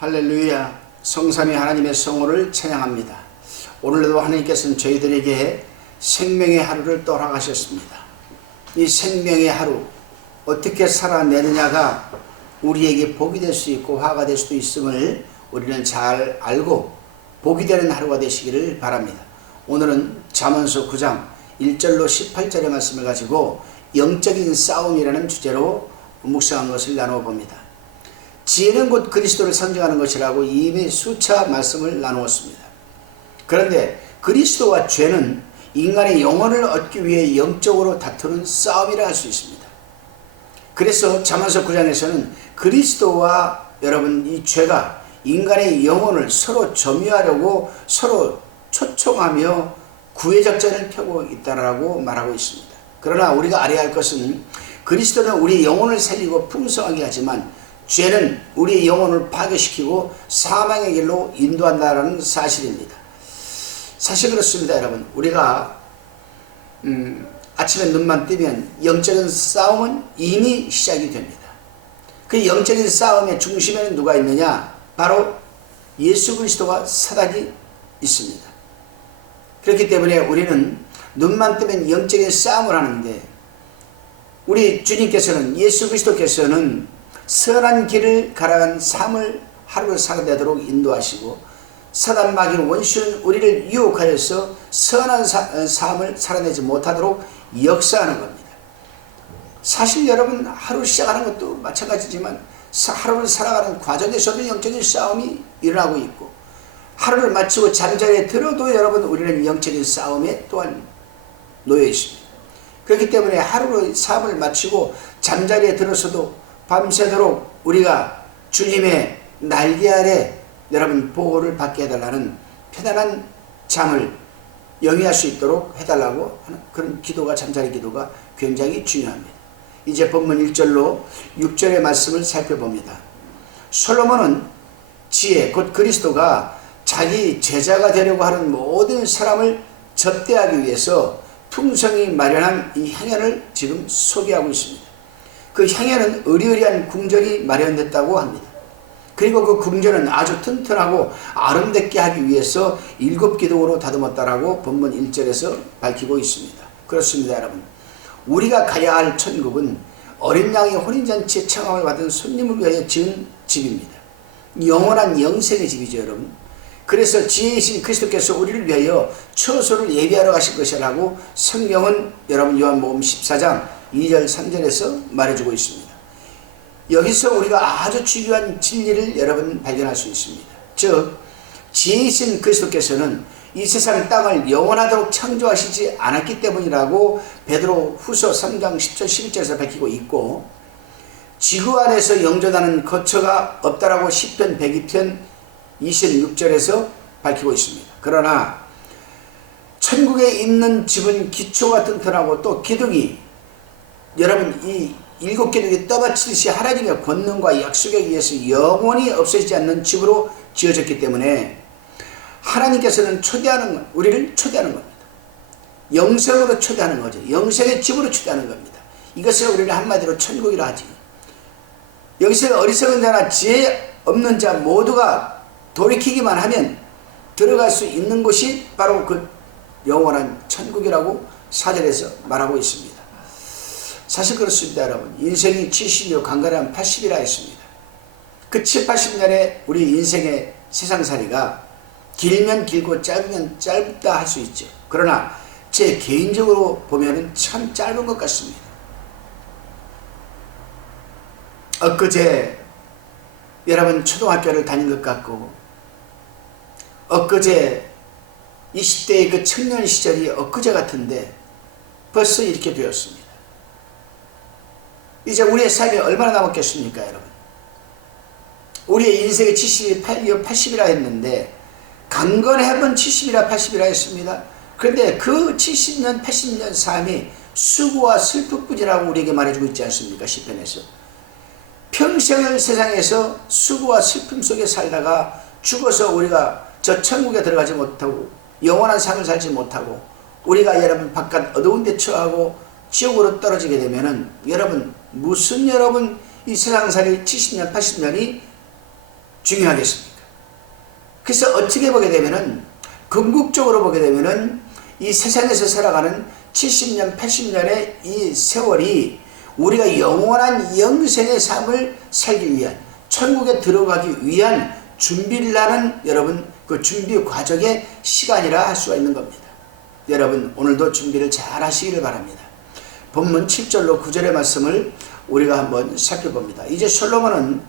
할렐루야. 성삼위 하나님의 성호를 찬양합니다. 오늘도 하나님께서는 저희들에게 생명의 하루를 또 허락하셨습니다. 이 생명의 하루 어떻게 살아내느냐가 우리에게 복이 될 수 있고 화가 될 수도 있음을 우리는 잘 알고 복이 되는 하루가 되시기를 바랍니다. 오늘은 잠언서 9장 1절로 18절의 말씀을 가지고 영적인 싸움이라는 주제로 묵상한 것을 나누어 봅니다. 지혜는 곧 그리스도를 상징하는 것이라고 이미 수차 말씀을 나누었습니다. 그런데 그리스도와 죄는 인간의 영혼을 얻기 위해 영적으로 다투는 싸움이라 할 수 있습니다. 그래서 잠언서 9장에서는 그리스도와 여러분 이 죄가 인간의 영혼을 서로 점유하려고 서로 초청하며 구애작전을 펴고 있다라고 말하고 있습니다. 그러나 우리가 알아야 할 것은 그리스도는 우리 영혼을 살리고 풍성하게 하지만 죄는 우리의 영혼을 파괴시키고 사망의 길로 인도한다는 사실입니다. 사실 그렇습니다, 여러분. 우리가 아침에 눈만 뜨면 영적인 싸움은 이미 시작이 됩니다. 그 영적인 싸움의 중심에는 누가 있느냐? 바로 예수 그리스도와 사단이 있습니다. 그렇기 때문에 우리는 눈만 뜨면 영적인 싸움을 하는데, 우리 주님께서는, 예수 그리스도께서는 선한 길을 가라간 삶을 하루를 살아내도록 인도하시고, 사단 마귀 원수는 우리를 유혹하여서 선한 삶을 살아내지 못하도록 역사하는 겁니다. 사실 여러분, 하루 시작하는 것도 마찬가지지만 하루를 살아가는 과정에서도 영적인 싸움이 일어나고 있고, 하루를 마치고 잠자리에 들어도 여러분 우리는 영적인 싸움에 또한 놓여 있습니다. 그렇기 때문에 하루의 삶을 마치고 잠자리에 들어서도 밤새도록 우리가 주님의 날개 아래 여러분 보호를 받게 해달라는 편안한 잠을 영위할 수 있도록 해달라고 하는 그런 기도가, 잠자리 기도가 굉장히 중요합니다. 이제 본문 1절로 6절의 말씀을 살펴봅니다. 솔로몬은 지혜, 곧 그리스도가 자기 제자가 되려고 하는 모든 사람을 접대하기 위해서 풍성히 마련한 이 향연을 지금 소개하고 있습니다. 그 향연은 의리의리한 궁전이 마련됐다고 합니다. 그리고 그 궁전은 아주 튼튼하고 아름답게 하기 위해서 7기둥으로 다듬었다라고 본문 1절에서 밝히고 있습니다. 그렇습니다, 여러분. 우리가 가야 할 천국은 어린 양의 혼인잔치에 청함을 받은 손님을 위하여 지은 집입니다. 영원한 영생의 집이죠, 여러분. 그래서 지혜이신 그리스도께서 우리를 위하여 처소를 예비하러 가실 것이라고 성경은 여러분 요한복음 14장 2절 3절에서 말해주고 있습니다. 여기서 우리가 아주 중요한 진리를 여러분 발견할 수 있습니다. 즉, 지혜이신 그리스도께서는 이 세상 땅을 영원하도록 창조하시지 않았기 때문이라고 베드로 후서 3장 10절 11절에서 밝히고 있고, 지구 안에서 영존하는 거처가 없다라고 시편 102편 26절에서 밝히고 있습니다. 그러나 천국에 있는 집은 기초가 튼튼하고 또 기둥이 여러분 이 7기둥이 떠받치듯이 하나님의 권능과 약속에 의해서 영원히 없어지지 않는 집으로 지어졌기 때문에 하나님께서는 우리를 초대하는 겁니다. 영생으로 초대하는 거죠. 영생의 집으로 초대하는 겁니다. 이것을 우리는 한마디로 천국이라 하지. 여기서 어리석은 자나 지혜 없는 자 모두가 돌이키기만 하면 들어갈 수 있는 곳이 바로 그 영원한 천국이라고 4절에서 말하고 있습니다. 사실 그렇습니다, 여러분. 인생이 70이요 강건하면 80이라 했습니다. 그 7, 80년의 우리 인생의 세상살이가 길면 길고 짧으면 짧다 할 수 있죠. 그러나 제 개인적으로 보면은 참 짧은 것 같습니다. 엊그제 여러분 초등학교를 다닌 것 같고, 엊그제 20대의 그 청년 시절이 엊그제 같은데 벌써 이렇게 되었습니다. 이제 우리의 삶이 얼마나 남았겠습니까, 여러분? 우리의 인생의 70이 80이라 했는데, 강건해본 70이라 80이라 했습니다. 그런데 그 70년 80년 삶이 수고와 슬픔뿐이라고 우리에게 말해주고 있지 않습니까, 시편에서? 평생을 세상에서 수고와 슬픔 속에 살다가 죽어서 우리가 저 천국에 들어가지 못하고 영원한 삶을 살지 못하고 우리가 여러분 바깥 어두운 데 처하고 지옥으로 떨어지게 되면은 여러분 무슨 이 세상살이 70년 80년이 중요하겠습니까? 그래서 어떻게 보게 되면은, 궁극적으로 보게 되면은 이 세상에서 살아가는 70년, 80년의 이 세월이 우리가 영원한 영생의 삶을 살기 위한, 천국에 들어가기 위한 준비를 하는 여러분 그 준비 과정의 시간이라 할 수가 있는 겁니다. 여러분 오늘도 준비를 잘 하시기를 바랍니다. 본문 7절로 9절의 말씀을 우리가 한번 살펴봅니다. 이제 솔로몬은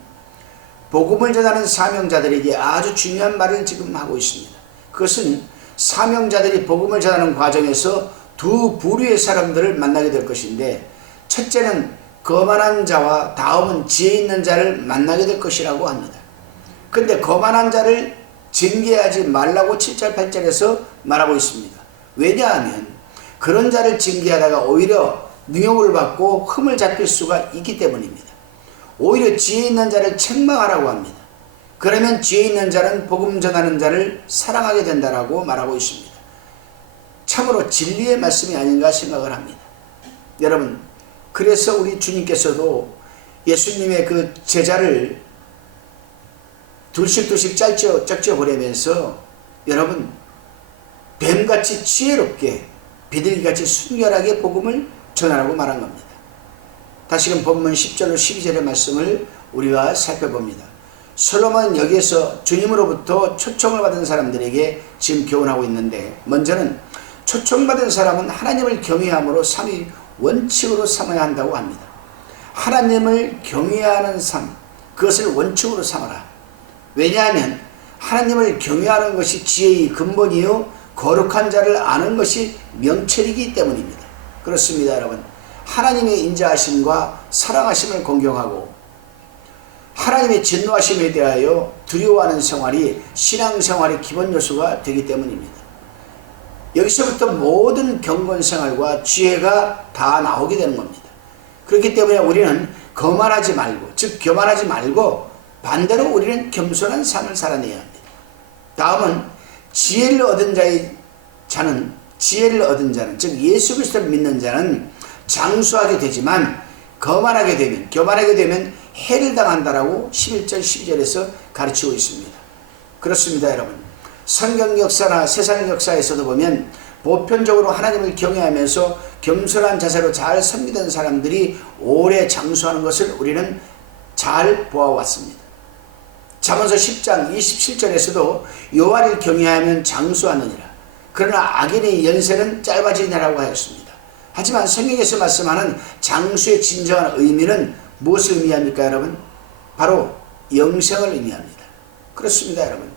복음을 전하는 사명자들에게 아주 중요한 말을 지금 하고 있습니다. 그것은 사명자들이 복음을 전하는 과정에서 두 부류의 사람들을 만나게 될 것인데, 첫째는 거만한 자와 다음은 지혜 있는 자를 만나게 될 것이라고 합니다. 그런데 거만한 자를 징계하지 말라고 7절 8절에서 말하고 있습니다. 왜냐하면 그런 자를 징계하다가 오히려 능욕을 받고 흠을 잡힐 수가 있기 때문입니다. 오히려 지혜 있는 자를 책망하라고 합니다. 그러면 지혜 있는 자는 복음 전하는 자를 사랑하게 된다라고 말하고 있습니다. 참으로 진리의 말씀이 아닌가 생각을 합니다. 여러분, 그래서 우리 주님께서도 예수님의 그 제자를 둘씩 짝져 보내면서 여러분 뱀같이 지혜롭게 비둘기같이 순결하게 복음을 전하라고 말한 겁니다. 다시금 본문 10절로 12절의 말씀을 우리가 살펴봅니다. 솔로몬은 여기에서 주님으로부터 초청을 받은 사람들에게 지금 교훈하고 있는데, 먼저는 초청받은 사람은 하나님을 경외함으로 삶이 원칙으로 삼아야 한다고 합니다. 하나님을 경외하는 삶, 그것을 원칙으로 삼아라. 왜냐하면 하나님을 경외하는 것이 지혜의 근본이요 거룩한 자를 아는 것이 명철이기 때문입니다. 그렇습니다, 여러분. 하나님의 인자하심과 사랑하심을 공경하고 하나님의 진노하심에 대하여 두려워하는 생활이 신앙생활의 기본 요소가 되기 때문입니다. 여기서부터 모든 경건생활과 지혜가 다 나오게 되는 겁니다. 그렇기 때문에 우리는 거만하지 말고, 즉 교만하지 말고 반대로 우리는 겸손한 삶을 살아내야 합니다. 다음은 지혜를 얻은 자는 즉 예수 그리스도를 믿는 자는 장수하게 되지만 교만하게 되면 해를 당한다라고 11절 12절에서 가르치고 있습니다. 그렇습니다, 여러분. 성경 역사나 세상 역사에서도 보면 보편적으로 하나님을 경외하면서 겸손한 자세로 잘 섬기던 사람들이 오래 장수하는 것을 우리는 잘 보아왔습니다. 잠언서 10장 27절에서도 여호와를 경외하면 장수하느니라. 그러나 악인의 연세는 짧아지느라고 하였습니다. 하지만 성경에서 말씀하는 장수의 진정한 의미는 무엇을 의미합니까, 여러분? 바로 영생을 의미합니다. 그렇습니다, 여러분.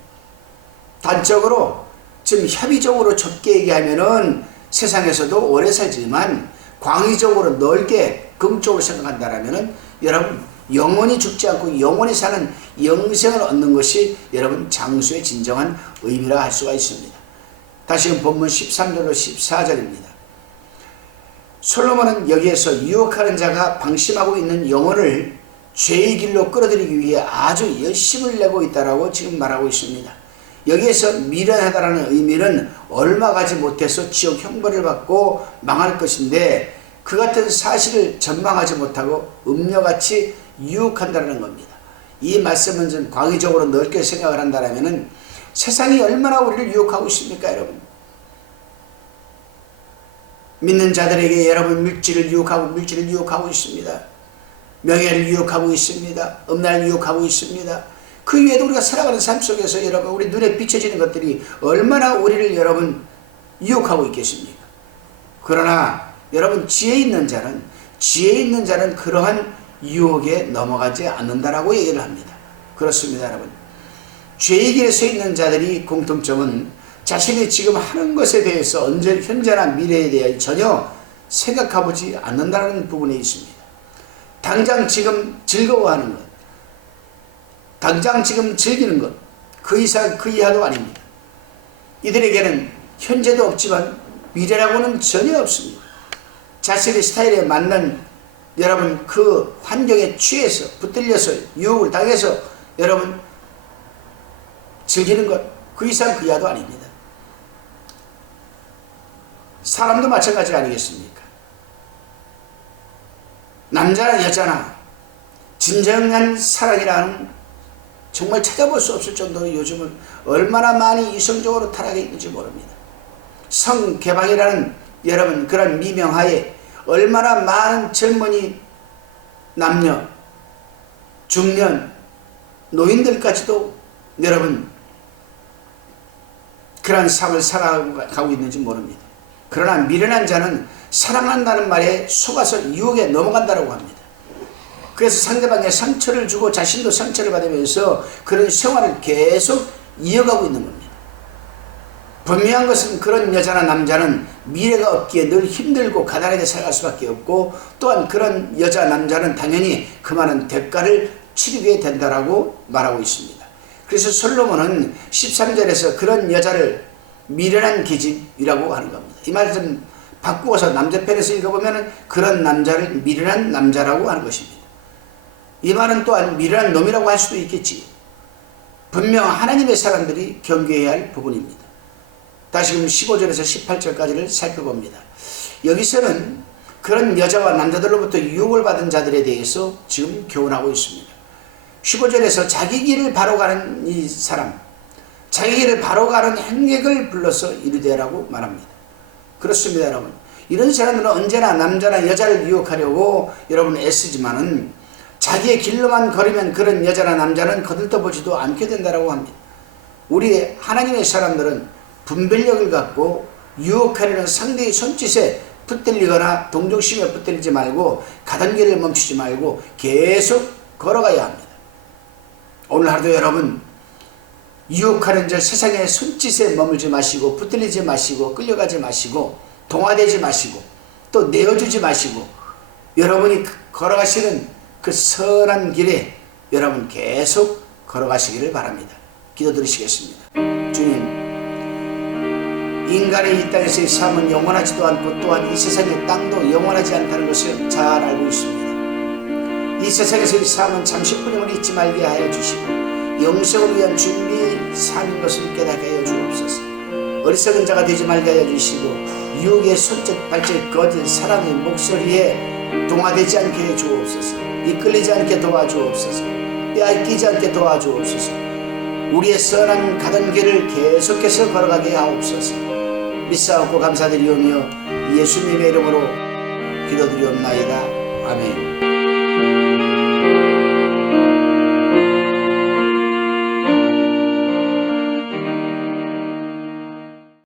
단적으로 지금 협의적으로 좁게 얘기하면은 세상에서도 오래 살지만 광의적으로 넓게 긍적으로 생각한다라면은 여러분 영원히 죽지 않고 영원히 사는 영생을 얻는 것이 여러분 장수의 진정한 의미라 할 수가 있습니다. 다시금 본문 13절로 14절입니다. 솔로몬은 여기에서 유혹하는 자가 방심하고 있는 영혼을 죄의 길로 끌어들이기 위해 아주 열심을 내고 있다라고 지금 말하고 있습니다. 여기에서 미련하다라는 의미는 얼마 가지 못해서 지옥 형벌을 받고 망할 것인데, 그 같은 사실을 전망하지 못하고 음녀같이 유혹한다는 겁니다. 이 말씀은 좀 광의적으로 넓게 생각을 한다면 세상이 얼마나 우리를 유혹하고 있습니까, 여러분? 믿는 자들에게 여러분 물질을 유혹하고 있습니다. 명예를 유혹하고 있습니다. 음란을 유혹하고 있습니다. 그 외에도 우리가 살아가는 삶 속에서 여러분 우리 눈에 비춰지는 것들이 얼마나 우리를 여러분 유혹하고 있겠습니까? 그러나 여러분 지혜 있는 자는 그러한 유혹에 넘어가지 않는다라고 얘기를 합니다. 그렇습니다, 여러분. 죄의 길에 서 있는 자들이 공통점은 자신이 지금 하는 것에 대해서 현재나 미래에 대해 전혀 생각해보지 않는다는 부분에 있습니다. 당장 지금 즐거워하는 것, 당장 지금 즐기는 것, 그 이상 그 이하도 아닙니다. 이들에게는 현재도 없지만 미래라고는 전혀 없습니다. 자신의 스타일에 맞는 여러분 그 환경에 취해서 붙들려서 유혹을 당해서 여러분 즐기는 것, 그 이상 그 이하도 아닙니다. 사람도 마찬가지 아니겠습니까? 남자나 여자나 진정한 사랑이라는 정말 찾아볼 수 없을 정도로 요즘은 얼마나 많이 이성적으로 타락해 있는지 모릅니다. 성개방이라는 여러분 그런 미명하에 얼마나 많은 젊은이, 남녀, 중년, 노인들까지도 여러분 그런 삶을 살아가고 있는지 모릅니다. 그러나 미련한 자는 사랑한다는 말에 속아서 유혹에 넘어간다고 합니다. 그래서 상대방에 상처를 주고 자신도 상처를 받으면서 그런 생활을 계속 이어가고 있는 겁니다. 분명한 것은 그런 여자나 남자는 미래가 없기에 늘 힘들고 가난하게 살아갈 수밖에 없고, 또한 그런 여자, 남자는 당연히 그 많은 대가를 치르게 된다라고 말하고 있습니다. 그래서 솔로몬은 13절에서 그런 여자를 미련한 계집이라고 하는 겁니다. 이 말씀 바꾸어서 남자편에서 읽어보면 그런 남자를 미련한 남자라고 하는 것입니다. 이 말은 또한 미련한 놈이라고 할 수도 있겠지. 분명 하나님의 사람들이 경계해야 할 부분입니다. 다시금 15절에서 18절까지를 살펴봅니다. 여기서는 그런 여자와 남자들로부터 유혹을 받은 자들에 대해서 지금 교훈하고 있습니다. 15절에서 자기 길을 바로 가는 이 사람, 자기 길을 바로 가는 행객을 불러서 이르되라고 말합니다. 그렇습니다, 여러분. 이런 사람들은 언제나 남자나 여자를 유혹하려고 여러분 애쓰지만은 자기의 길로만 걸으면 그런 여자나 남자는 거들떠보지도 않게 된다고 합니다. 우리 하나님의 사람들은 분별력을 갖고 유혹하려는 상대의 손짓에 붙들리거나 동정심에 붙들리지 말고 가던 길을 멈추지 말고 계속 걸어가야 합니다. 오늘 하루도 여러분 유혹하는 저 세상의 손짓에 머물지 마시고 붙들리지 마시고 끌려가지 마시고 동화되지 마시고 또 내어주지 마시고 여러분이 걸어가시는 그 선한 길에 여러분 계속 걸어가시기를 바랍니다. 기도드리시겠습니다. 주님, 인간의 이 땅에서의 삶은 영원하지도 않고 또한 이 세상의 땅도 영원하지 않다는 것을 잘 알고 있습니다. 이 세상에서의 삶은 잠시뿐임을 잊지 말게 하여 주시고 영생을 위한 준비 삶인 것을 깨닫게 하여 주옵소서. 어리석은 자가 되지 말게 하여 주시고 유혹의 손짓 발짓 거짓 사람의 목소리에 동화되지 않게 해 주옵소서. 이끌리지 않게 도와주옵소서. 빼앗기지 않게 도와주옵소서. 우리의 선한 가던 길을 계속해서 걸어가게 하옵소서. 믿사옵고 감사드리오며 예수님의 이름으로 기도드리옵나이다. 아멘.